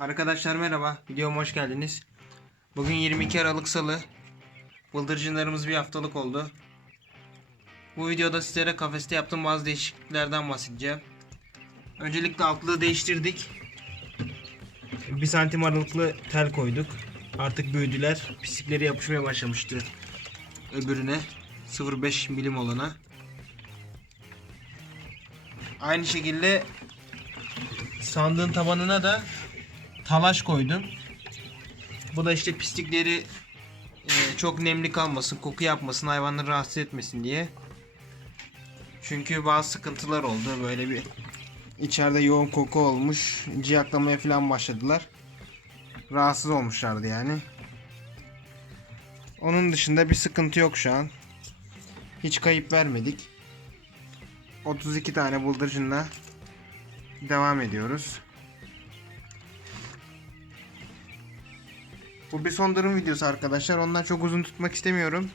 Arkadaşlar merhaba. Videoma hoş geldiniz. Bugün 22 Aralık Salı. Bıldırcınlarımız bir haftalık oldu. Bu videoda sizlere kafeste yaptığım bazı değişikliklerden bahsedeceğim. Öncelikle altlığı değiştirdik. 1 santim aralıklı tel koyduk. Artık büyüdüler. Pislikleri yapışmaya başlamıştı. Öbürüne 0.5 milim olana. Aynı şekilde sandığın tabanına da talaş koydum. Bu da işte pislikleri e, çok nemli kalmasın, koku yapmasın, hayvanları rahatsız etmesin diye. Çünkü bazı sıkıntılar oldu. Böyle bir içeride yoğun koku olmuş. Ciyaklamaya falan başladılar. Rahatsız olmuşlardı yani. Onun dışında bir sıkıntı yok şu an. Hiç kayıp vermedik. 32 tane bıldırcınla devam ediyoruz. Bu bir son durum videosu arkadaşlar. Ondan çok uzun tutmak istemiyorum.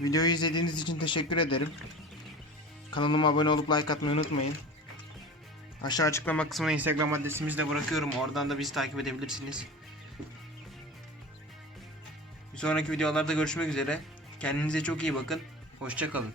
Videoyu izlediğiniz için teşekkür ederim. Kanalıma abone olup like atmayı unutmayın. Aşağı açıklama kısmına Instagram adresimizi de bırakıyorum. Oradan da bizi takip edebilirsiniz. Bir sonraki videolarda görüşmek üzere. Kendinize çok iyi bakın. Hoşçakalın.